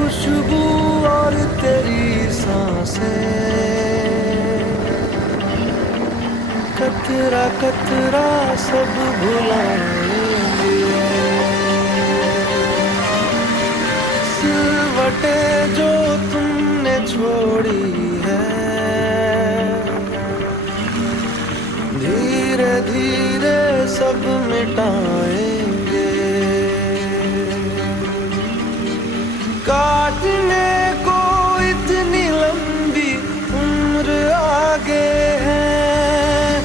खुशबू और तेरी सांसें, कतरा कतरा सब भुलाएंगे। सिलवटें जो तुमने छोड़ी है, धीरे धीरे सब मिटाएंगे। काटने को इतनी लंबी उम्र आगे है,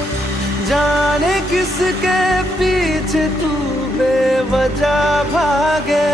जाने किसके पीछे तू बेवजह भागे।